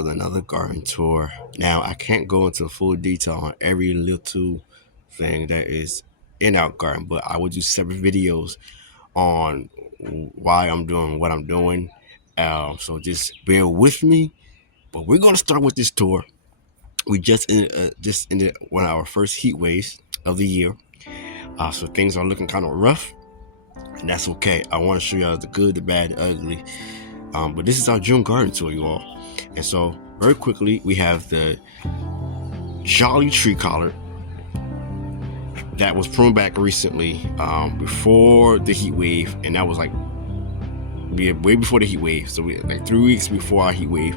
with another garden tour. Now, I can't go into full detail on every little thing that is in our garden, but I will do separate videos on why I'm doing what I'm doing. So just bear with me. But we're gonna start with this tour. We just ended one of our first heat waves of the year, so things are looking kind of rough, and that's okay. I want to show y'all the good, the bad, the ugly. But this is our June garden tour, you all. And so, very quickly, we have the Jolly tree collard that was pruned back recently, before the heat wave, and that was like way before the heat wave. So like 3 weeks before our heat wave,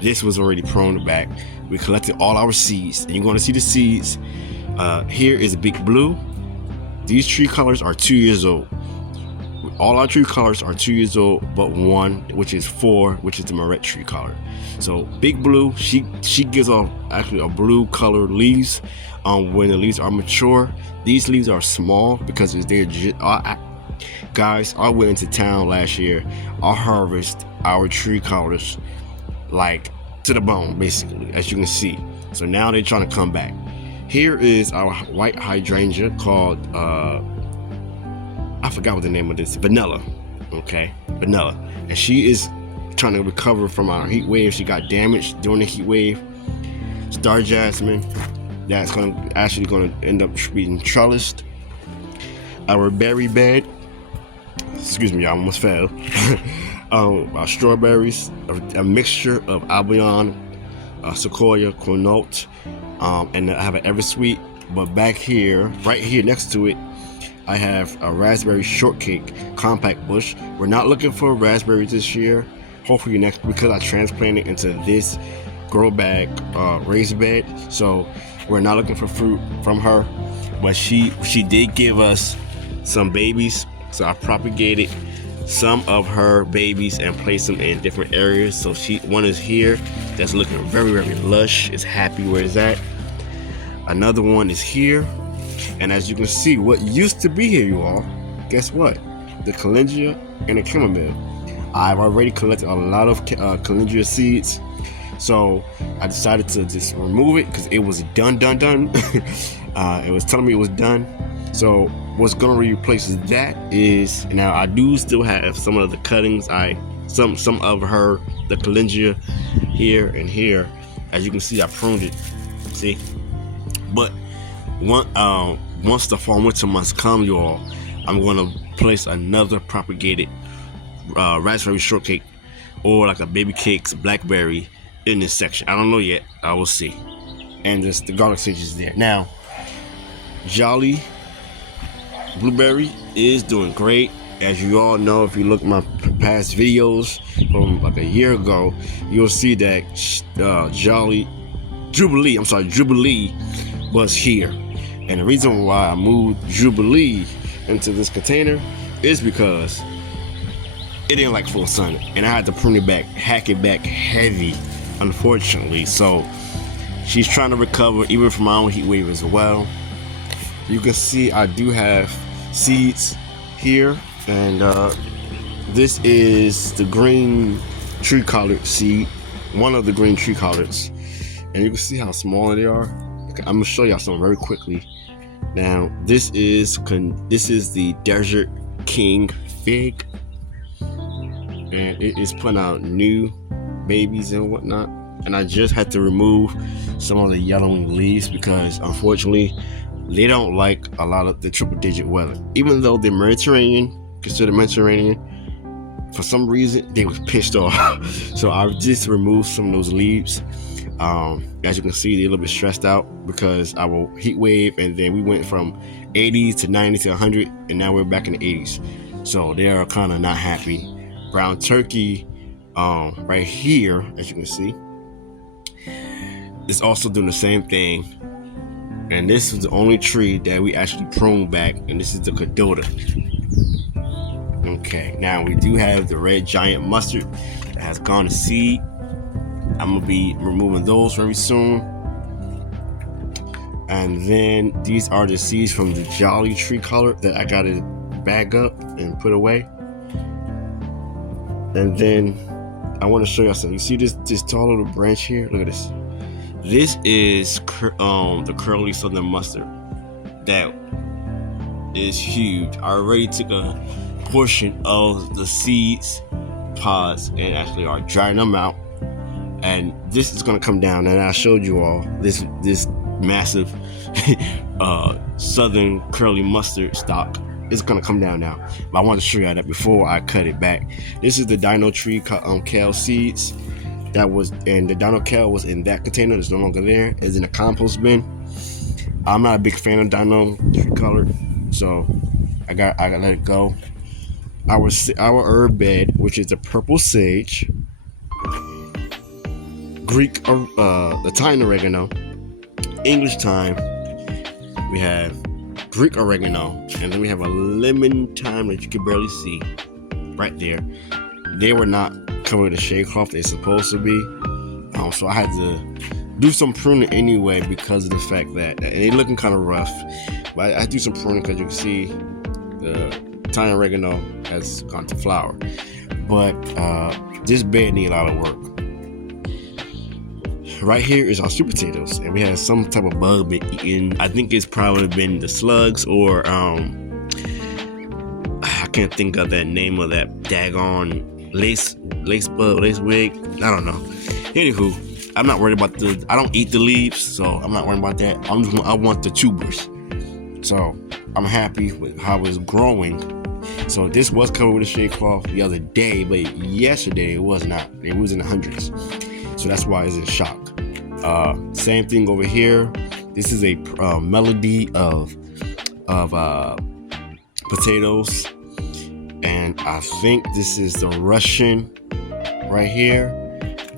this was already pruned back. We collected all our seeds, and you're going to see the seeds. Here is Big Blue. These tree colors are 2 years old. All our tree colors are 2 years old, but one, which is 4, which is the Moret tree color. So Big Blue, she gives off actually a blue colored leaves. When the leaves are mature, these leaves are small because they're guys. I went into town last year. I harvest our tree colors like to the bone, basically, as you can see. So now they're trying to come back. Here is our white hydrangea called I forgot what the name of this. Vanilla. Okay, Vanilla. And she is trying to recover from our heat wave. She got damaged during the heat wave. Star Jasmine. That's actually going to end up being trellised. Our berry bed. Excuse me, I almost fell. Our strawberries. A mixture of Albion, Sequoia, Quinault, and I have an Eversweet. But back here, right here next to it, I have a raspberry shortcake compact bush. We're not looking for raspberries this year. Hopefully next, because I transplanted into this grow bag raised bed. So we're not looking for fruit from her. But she did give us some babies. So I propagated some of her babies and placed them in different areas. So one is here that's looking very, very lush. Is happy where it's at. Another one is here. And as you can see, what used to be here, you all, guess what? The calendula and the chamomile. I've already collected a lot of calendula seeds, so I decided to just remove it because it was done. It was telling me it was done. So what's going to replace that is, now I do still have some of the cuttings. Some of the calendula here and here. As you can see, I pruned it. See, but once the fall winter months come, you all, I'm going to place another propagated raspberry shortcake or like a baby cakes blackberry in this section. I don't know yet. I will see. And just the garlic sage is there. Now, Jolly blueberry is doing great. As you all know, if you look at my past videos from like a year ago, you'll see that Jubilee was here. And the reason why I moved Jubilee into this container is because it didn't like full sun, and I had to prune it back, hack it back heavy, unfortunately. So she's trying to recover even from my own heat wave as well. You can see I do have seeds here, and this is the green tree collard seed, one of the green tree collards, and you can see how small they are. I'm gonna show y'all something very quickly. Now, this is the Desert King fig, and it is putting out new babies and whatnot. And I just had to remove some of the yellowing leaves because, unfortunately, they don't like a lot of the triple-digit weather. Even though they're considered Mediterranean, for some reason they was pissed off. So I just removed some of those leaves. As you can see, they're a little bit stressed out because our heat wave, and then we went from 80 to 90 to 100, and now we're back in the 80s. So they are kind of not happy. Brown turkey, right here, as you can see, is also doing the same thing. And this is the only tree that we actually pruned back, and this is the Cadota. Okay, now we do have the red giant mustard that has gone to seed. I'm gonna be removing those very soon. And then these are the seeds from the Jolly tree color that I got to bag up and put away. And then I want to show y'all something. You see this tall little branch here? Look at this. This is the curly southern mustard. That is huge. I already took a portion of the seeds pods and actually are drying them out. And this is gonna come down. And I showed you all this massive southern curly mustard stock. It's gonna come down now, but I want to show you that before I cut it back. This is the Dino Tree kale seeds that was, and the Dino kale was in that container. It's no longer there. It's in a compost bin. I'm not a big fan of Dino Tree color, so I got to let it go. Our herb bed, which is the purple sage, Greek, the thyme oregano, English thyme. We have Greek oregano, and then we have a lemon thyme that you can barely see right there. They were not covered with a shade cloth they're supposed to be, so I had to do some pruning anyway because of the fact that they're looking kind of rough. But I do some pruning because you can see the thyme oregano has gone to flower. But this bed needs a lot of work. Right here is our sweet potatoes, and we had some type of bug been eating. I think it's probably been the slugs, or I can't think of that name of that daggone lace wig. I don't know. Anywho, I'm not worried about I don't eat the leaves, so I'm not worried about that. I want the tubers. So I'm happy with how it's growing. So this was covered with a shade cloth the other day, but yesterday it was not. It was in the hundreds. So that's why it's in shock. Same thing over here. This is a melody of potatoes, and I think this is the Russian right here.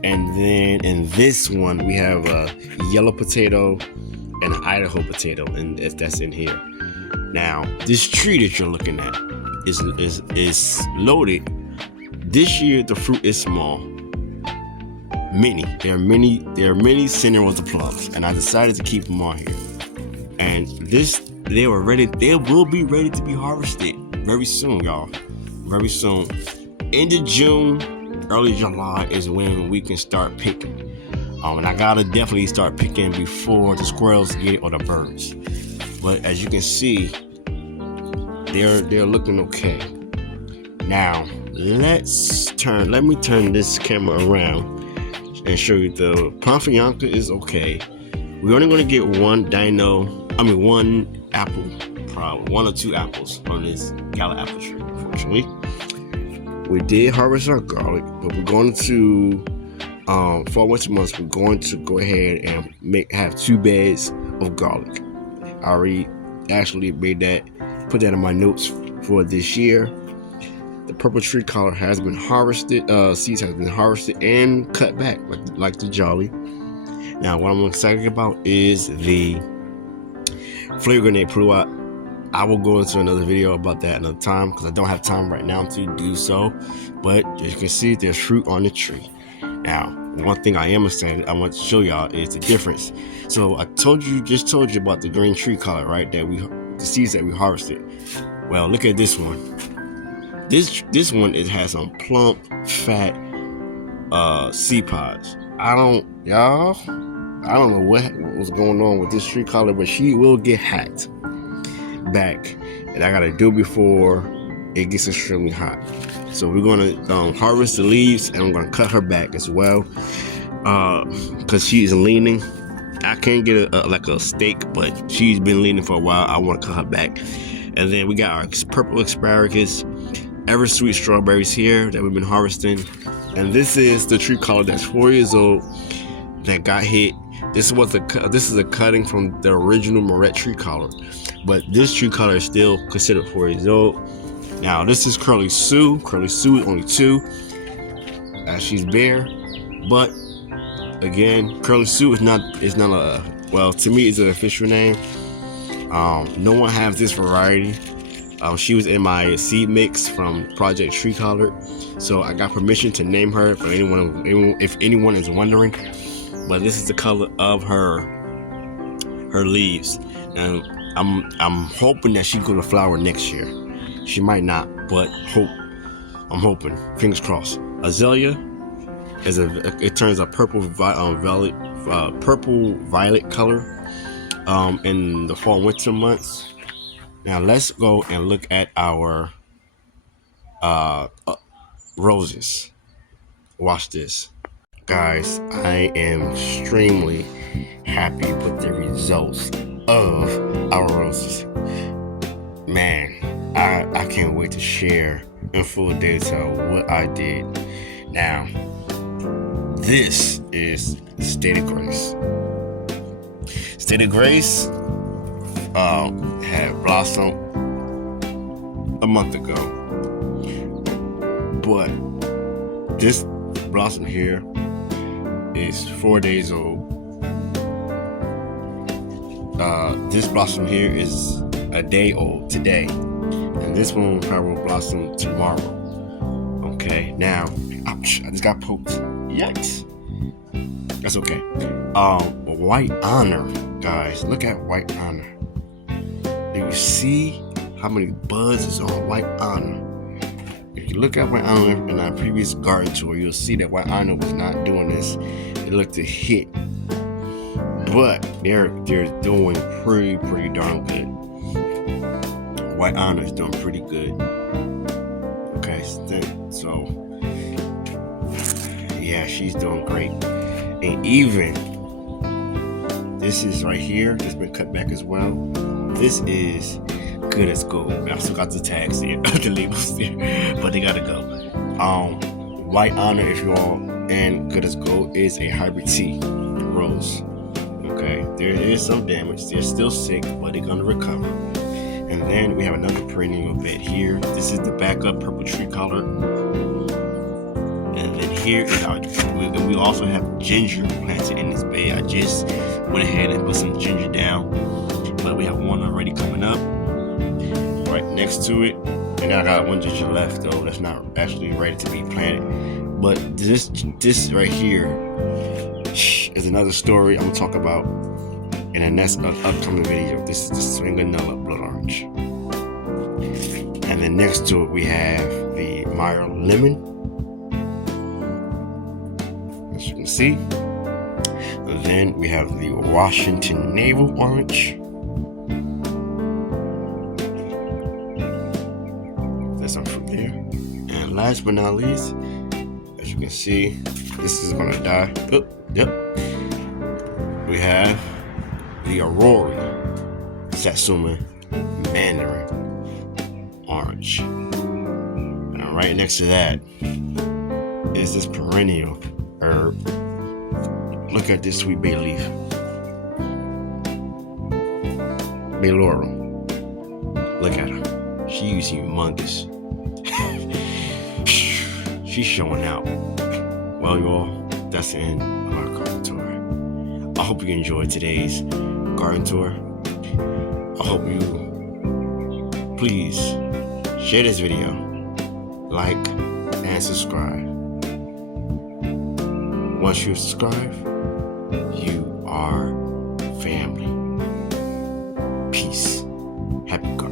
And then in this one we have a yellow potato and an Idaho potato, and that's in here. Now this tree that you're looking at is loaded. This year the fruit is small. There are many senior ones of plums, and I decided to keep them on here. And they will be ready to be harvested very soon, y'all. Very soon. End of June, early July is when we can start picking. And I gotta definitely start picking before the squirrels get it or the birds. But as you can see, they're looking okay. Now let me turn this camera around and show you the Pomfrianca is okay. We're only gonna get one apple, probably 1 or 2 apples on this gala apple tree. Unfortunately, we did harvest our garlic, but we're going to for winter months we're going to go ahead and have 2 beds of garlic. I already actually put that in my notes for this year. The purple tree collar has been harvested, seeds have been harvested and cut back like the Jolly. Now what I'm excited about is the flavor grenade pluout. I will go into another video about that another time because I don't have time right now to do so. But as you can see, there's fruit on the tree. Now, one thing I am excited, I want to show y'all is the difference. So I just told you about the green tree collar, right? The seeds that we harvested. Well, look at this one. This one, it has some plump, fat seed pods. I don't know what was going on with this tree collar, but she will get hacked back, and I gotta do it before it gets extremely hot. So we're gonna harvest the leaves, and I'm gonna cut her back as well, because she is leaning. I can't get a steak, but she's been leaning for a while. I want to cut her back. And then we got our purple asparagus, ever sweet strawberries here that we've been harvesting. And this is the tree collar that's 4 years old that got hit. This is a cutting from the original Moret tree collar, but this tree collar is still considered 4 years old. Now this is Curly Sue. Curly Sue is only 2, as she's bare. But again, Curly Sue is not a, well, to me it's an official name. No one has this variety. She was in my seed mix from Project Tree Collard, so I got permission to name her for if anyone is wondering. But this is the color of her leaves, and I'm hoping that she's gonna flower next year. She might not, but I'm hoping. Fingers crossed. Azalea, it turns a purple violet color in the fall and winter months. Now let's go and look at our roses. Watch this. Guys, I am extremely happy with the results of our roses. Man, I can't wait to share in full detail what I did. Now, this is State of Grace. State of Grace had blossomed a month ago, but this blossom here is 4 days old. This blossom here is a day old today, and this one will probably blossom tomorrow. Okay, now, ouch, I just got poked. Yikes. That's okay. White Honor, guys. Look at White Honor. Do you see how many buds is on White Honor? If you look at White Honor in our previous garden tour, you'll see that White Honor was not doing this. It looked to hit, but they're doing pretty darn good. White Honor is doing pretty good. Okay, so yeah, she's doing great. And even this is right here, it's been cut back as well. This is good as gold. I still got the tags there, the labels there, but they gotta go. White Honor, if you all, and good as gold is a hybrid tea rose. Okay, there is some damage. They're still sick, but they're gonna recover. And then we have another perennial bed here. This is the backup purple tree collard. And then here is we also have ginger planted in this bed. I just went ahead and put some ginger down, but we have one already coming up right next to it. And I got one ginger left though that's not actually ready to be planted. But this right here is another story I'm gonna talk about in the next upcoming video. This is the Swinganella Blood Orange. And then next to it we have the Meyer Lemon, as you can see. And then we have the Washington Navel Orange. That's some fruit there. And last but not least, as you can see, this is gonna die. Oh, yep. We have the Aurora Satsuma Mandarin Orange. And right next to that is this perennial herb. Look at this sweet bay leaf. Bay laurel. Look at her. She's humongous. She's showing out. Well, y'all, that's the end of our garden tour. I hope you enjoyed today's garden tour. I hope you please share this video, like, and subscribe. Once you subscribe, you are family. Peace. Happy gardening.